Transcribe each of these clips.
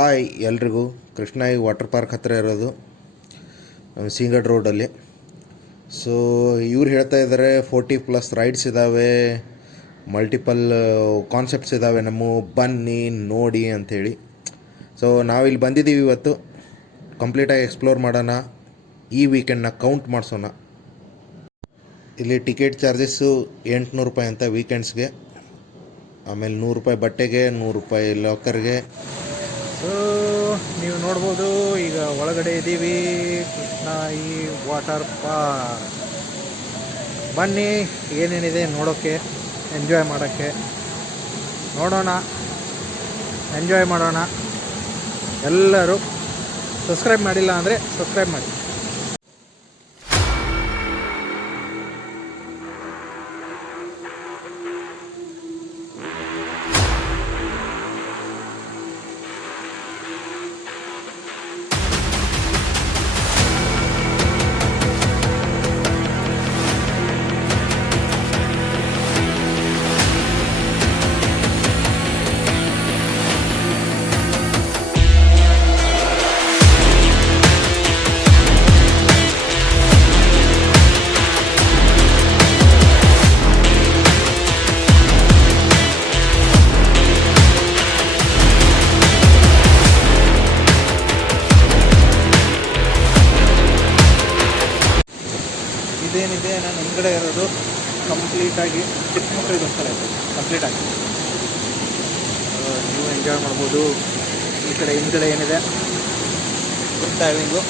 Hi ಎಲ್ರಿಗೂ. ಕೃಷ್ಣ ಈ water park ಹತ್ತಿರ ಇರೋದು ಸೀಗಡ್ ರೋಡಲ್ಲಿ. ಸೊ ಇವ್ರು ಹೇಳ್ತಾ ಇದ್ದಾರೆ 40+ ರೈಡ್ಸ್ ಇದ್ದಾವೆ, ಮಲ್ಟಿಪಲ್ ಕಾನ್ಸೆಪ್ಟ್ಸ್ ಇದ್ದಾವೆ, ಬನ್ನಿ ನೋಡಿ ಅಂಥೇಳಿ. ಸೊ ನಾವಿಲ್ಲಿ ಬಂದಿದ್ದೀವಿ ಇವತ್ತು. ಕಂಪ್ಲೀಟಾಗಿ ಎಕ್ಸ್ಪ್ಲೋರ್ ಮಾಡೋಣ, ಈ ವೀಕೆಂಡ್ನ ಕೌಂಟ್ ಮಾಡಿಸೋಣ. ಇಲ್ಲಿ ಟಿಕೆಟ್ ಚಾರ್ಜಸ್ಸು 800 ರೂಪಾಯಿ ಅಂತ ವೀಕೆಂಡ್ಸ್ಗೆ, ಆಮೇಲೆ 100 ರೂಪಾಯಿ ಬಟ್ಟೆಗೆ, 100 ರೂಪಾಯಿ ಲಾಕರ್ಗೆ. ಸೊ ನೀವು ನೋಡ್ಬೋದು, ಈಗ ಒಳಗಡೆ ಇದ್ದೀವಿ ಕೃಷ್ಣ ಈ ವಾಟರ್ ಪಾರ್ಕ್. ಬನ್ನಿ ಏನೇನಿದೆ ನೋಡೋಕ್ಕೆ, ಎಂಜಾಯ್ ಮಾಡೋಕ್ಕೆ. ನೋಡೋಣ, ಎಂಜಾಯ್ ಮಾಡೋಣ. ಎಲ್ಲರೂ ಸಬ್ಸ್ಕ್ರೈಬ್ ಮಾಡಿಲ್ಲ ಅಂದರೆ ಸಬ್ಸ್ಕ್ರೈಬ್ ಮಾಡಿ. ಇದೇನಿದೆ ನಾನು ಹಿಂದ್ಗಡೆ ಇರೋದು ಕಂಪ್ಲೀಟಾಗಿ ಚಿಕ್ಕ ಮಕ್ಕಳಿಗೋಸ್ಕರ ಇದೆ, ಕಂಪ್ಲೀಟಾಗಿ ನೀವು ಎಂಜಾಯ್ ಮಾಡ್ಬೋದು. ಈ ಕಡೆ ಹಿಂದ್ಗಡೆ ಏನಿದೆ ಡೈವಿಂಗು,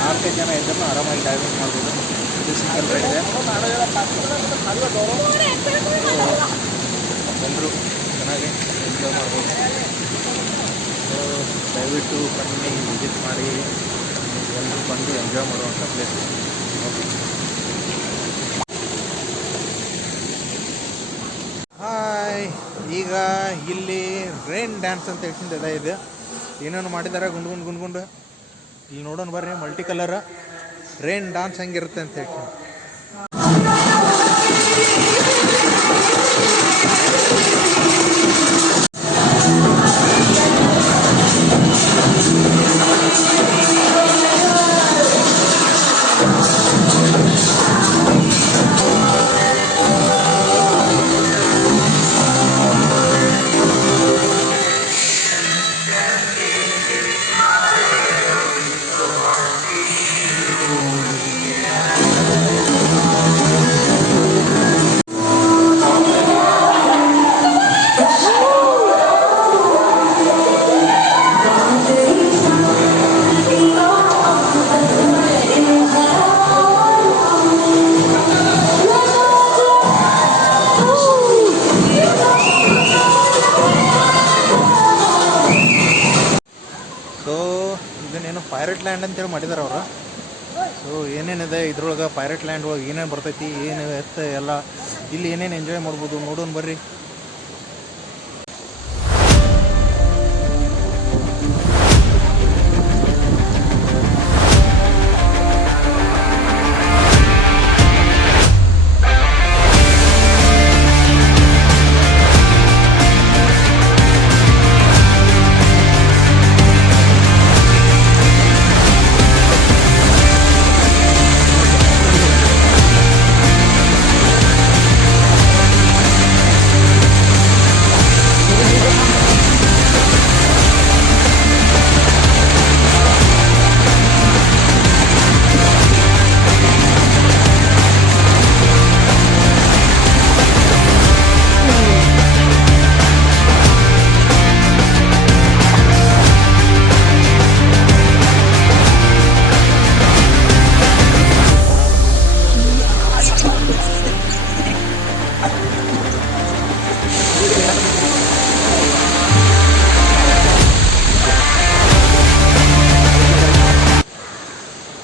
4-5 ಜನ ಇದ್ದರೂ ಆರಾಮಾಗಿ ಡೈವಿಂಗ್ ಮಾಡ್ಬೋದು. ಇದು ಸಿಂಗಲ್ ರೈಡ್ ಇದೆ. ಎಲ್ಲರೂ ಚೆನ್ನಾಗಿ ಎಂಜಾಯ್ ಮಾಡ್ಬೋದು. ಸೊ ದಯವಿಟ್ಟು ಬನ್ನಿ, ವಿಸಿಟ್ ಮಾಡಿ, ಎಲ್ಲರೂ ಬಂದು ಎಂಜಾಯ್ ಮಾಡುವಂಥ ಪ್ಲೇಸ್. Okay, hi. ಈಗ ಇಲ್ಲಿ ರೈನ್ ಡ್ಯಾನ್ಸ್ ಅಂತ ಹೇಳ್ತಿದ್ದ ಇದೆ, ಏನೇನು ಮಾಡಿದ್ದಾರೆ ಗುಂಡ್ಗುಂಡು. ಇಲ್ಲಿ ನೋಡೋಣ ಬರ್ರಿ, ಮಲ್ಟಿ ಕಲರ್ ರೈನ್ ಡ್ಯಾನ್ಸ್ ಹೆಂಗಿರುತ್ತೆ ಅಂತ ಹೇಳ್ತೀನಿ. ಸೊ ಇದನ್ನೇನು ಪೈರೇಟ್ ಲ್ಯಾಂಡ್ ಅಂತೇಳಿ ಮಾಡಿದ್ದಾರೆ ಅವರು. ಸೊ ಏನೇನಿದೆ ಇದ್ರೊಳಗೆ, ಪೈರೇಟ್ ಲ್ಯಾಂಡ್ ಒಳಗೆ ಏನೇನು ಬರ್ತೈತಿ, ಏನು ಎತ್ತ ಎಲ್ಲ, ಇಲ್ಲಿ ಏನೇನು ಎಂಜಾಯ್ ಮಾಡ್ಬೋದು ನೋಡೋಣ ಬರ್ರಿ.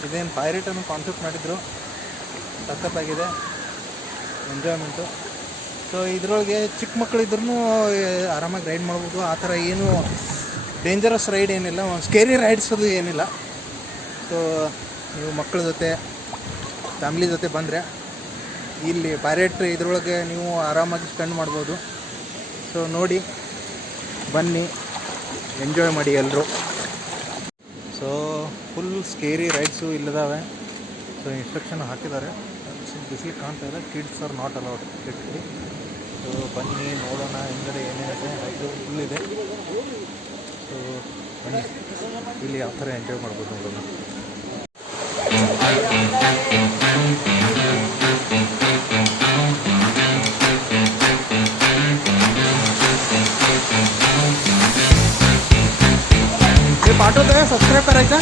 ಇದೇನು ಪೈರೇಟ್ ಅನ್ನೋ ಕಾನ್ಸೆಪ್ಟ್ ಮಾಡಿದ್ರು, ಸಖತ್ತಾಗಿದೆ ಎಂಜಾಯ್ಮೆಂಟು. ಸೊ ಇದರೊಳಗೆ ಚಿಕ್ಕ ಮಕ್ಕಳಿದ್ರೂ ಆರಾಮಾಗಿ ರೈಡ್ ಮಾಡ್ಬೋದು. ಆ ಥರ ಏನು ಡೇಂಜರಸ್ ರೈಡ್ ಏನಿಲ್ಲ, ಸ್ಕೇರಿ ರೈಡ್ಸ್ ಅದು ಏನಿಲ್ಲ. ಸೊ ನೀವು ಮಕ್ಕಳ ಜೊತೆ, ಫ್ಯಾಮ್ಲಿ ಜೊತೆ ಬಂದರೆ ಇಲ್ಲಿ ಪೈರೇಟ್ ಇದರೊಳಗೆ ನೀವು ಆರಾಮಾಗಿ ಸ್ಪೆಂಡ್ ಮಾಡ್ಬೋದು. ಸೊ ನೋಡಿ, ಬನ್ನಿ ಎಂಜಾಯ್ ಮಾಡಿ ಎಲ್ಲರೂ. ಸೊ ಫುಲ್ ಸ್ಕೇರಿ ರೈಡ್ಸು ಇಲ್ಲಿದ್ದಾವೆ. ಸೊ ಇನ್ಸ್ಟ್ರಕ್ಷನ್ ಹಾಕಿದ್ದಾರೆ, ಬಿಸಿಲು ಕಾಣ್ತಾ ಇದೆ. ಕಿಡ್ಸ್ ಆರ್ ನಾಟ್ ಅಲೌಡ್ ಕಿಡ್ಸ್ಗೆ. ಸೊ ಬನ್ನಿ ನೋಡೋಣ ಹಿಂಗಡೆ ಏನೇನಿದೆ. ರೈಡು ಫುಲ್ ಇದೆ. ಸೊ ಬನ್ನಿ ಇಲ್ಲಿ ಯಾವ ಥರ ಎಂಜಾಯ್ ಮಾಡ್ಬೋದು ನೋಡೋಣ. हे पाठवतोय, सबस्क्राईब करायचं.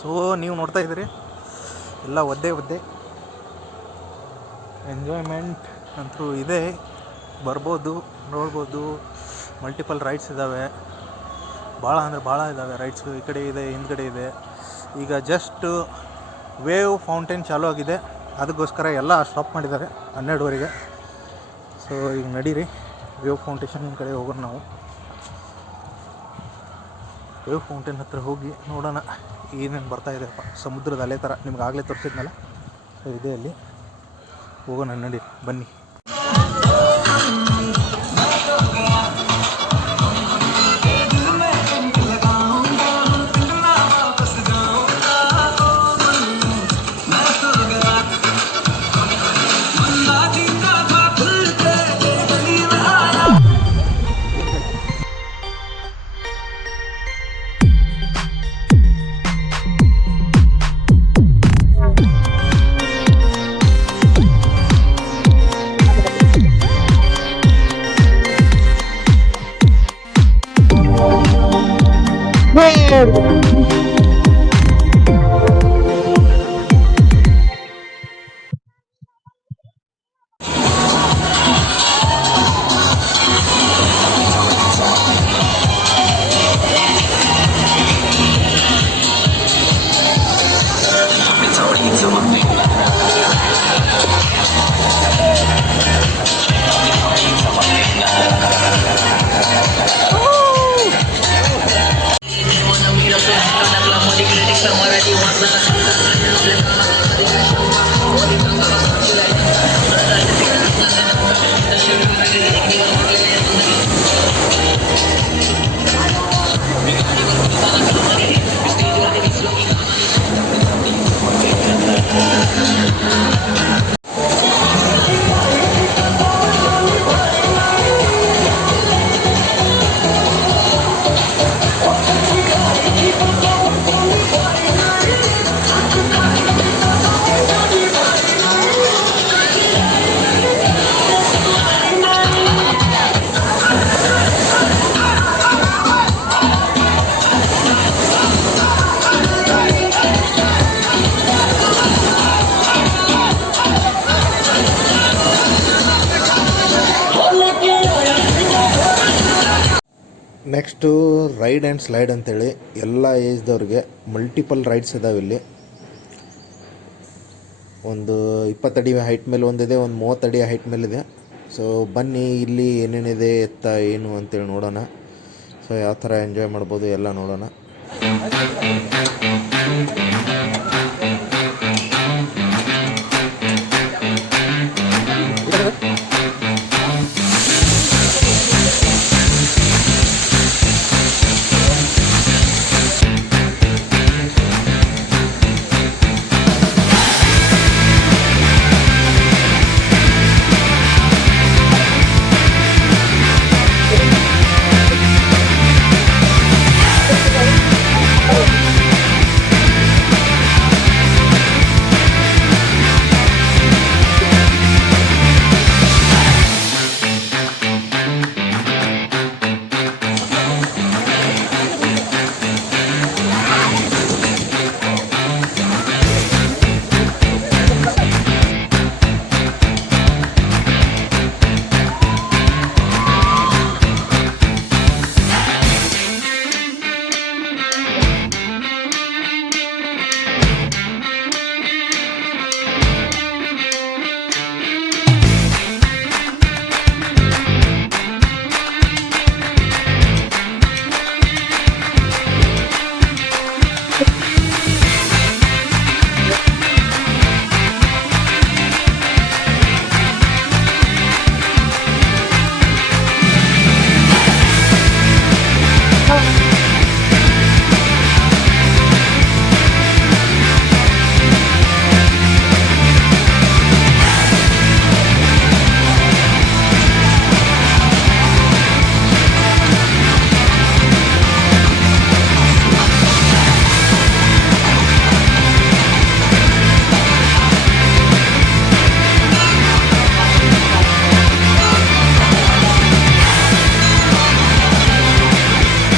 ಸೊ ನೀವು ನೋಡ್ತಾ ಇದ್ದೀರಿ ಎಲ್ಲ ಒದ್ದೆ ಎಂಜಾಯ್ಮೆಂಟ್ ಅಂತೂ ಇದೆ. ಬರ್ಬೋದು, ನೋಡ್ಬೋದು. ಮಲ್ಟಿಪಲ್ ರೈಡ್ಸ್ ಇದ್ದಾವೆ, ಭಾಳ ಅಂದರೆ ಭಾಳ ಇದ್ದಾವೆ ರೈಡ್ಸು. ಈ ಕಡೆ ಇದೆ, ಹಿಂದ್ಗಡೆ ಇದೆ. ಈಗ ಜಸ್ಟ್ ವೇವ್ ಫೌಂಟೇನ್ ಚಾಲೂ ಆಗಿದೆ, ಅದಕ್ಕೋಸ್ಕರ ಎಲ್ಲ ಸ್ಟಾಪ್ ಮಾಡಿದ್ದಾರೆ 12ವರೆಗೆ. ಸೊ ಈಗ ನಡೀರಿ, ವೇವ್ ಫೌಂಟೇಶನ್ ಕಡೆ ಹೋಗೋಣ ನಾವು. ವೇವ್ ಫೌಂಟೇನ್ ಹತ್ರ ಹೋಗಿ ನೋಡೋಣ ಏನೇನು ಬರ್ತಾ ಇದೆಯಪ್ಪ. ಸಮುದ್ರದ ಅಲೆ ಥರ ನಿಮ್ಗೆ ಆಗಲೇ ತೋರಿಸಿದ್ನಲ್ಲ, ಸೊ ಇದೆ ಅಲ್ಲಿ. ಹೋಗೋಣ ನಡಿ, ಬನ್ನಿ. ನೆಕ್ಸ್ಟು ರೈಡ್ ಆ್ಯಂಡ್ ಸ್ಲೈಡ್ ಅಂತೇಳಿ ಎಲ್ಲ ಏಜ್ದವ್ರಿಗೆ ಮಲ್ಟಿಪಲ್ ರೈಡ್ಸ್ ಇದಾವೆ ಇಲ್ಲಿ. ಒಂದು 20 ಅಡಿ ಹೈಟ್ ಮೇಲೆ ಒಂದಿದೆ, ಒಂದು 30 ಅಡಿ ಹೈಟ್ ಮೇಲಿದೆ. ಸೊ ಬನ್ನಿ ಇಲ್ಲಿ ಏನೇನಿದೆ ಎತ್ತ ಏನು ಅಂತೇಳಿ ನೋಡೋಣ. ಸೊ ಯಾವ ಥರ ಎಂಜಾಯ್ ಮಾಡ್ಬೋದು ಎಲ್ಲ ನೋಡೋಣ.